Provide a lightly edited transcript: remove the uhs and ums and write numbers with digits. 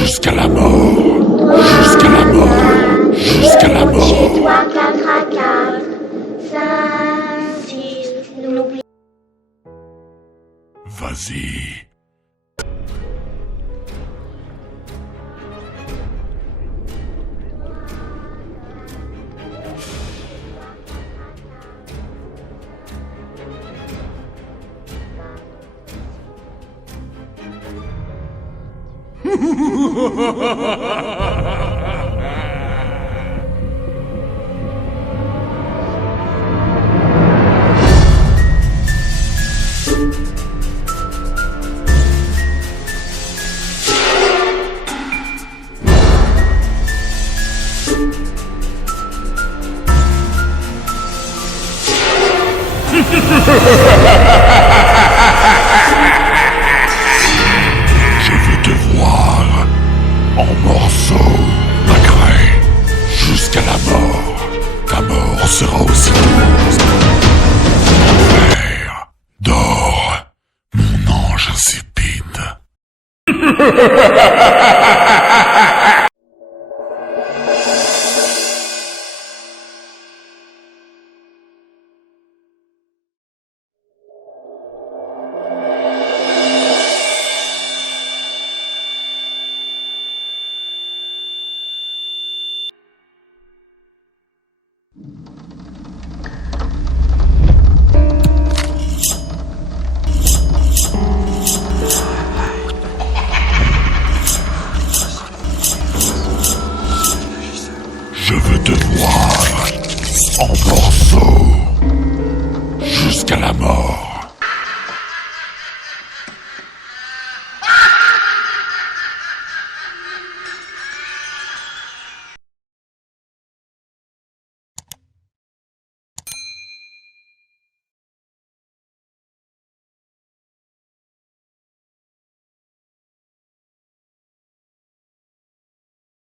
Jusqu'à la mort. Jusqu'à la mort. Jusqu'à la mort. Chez toi 4 à 4, 5, 6, n'oublie. Vas-y. Je veux te voir en morceaux, Macrae, jusqu'à la mort. Ta mort sera aussi douce. Enfer, dors, mon ange insipide.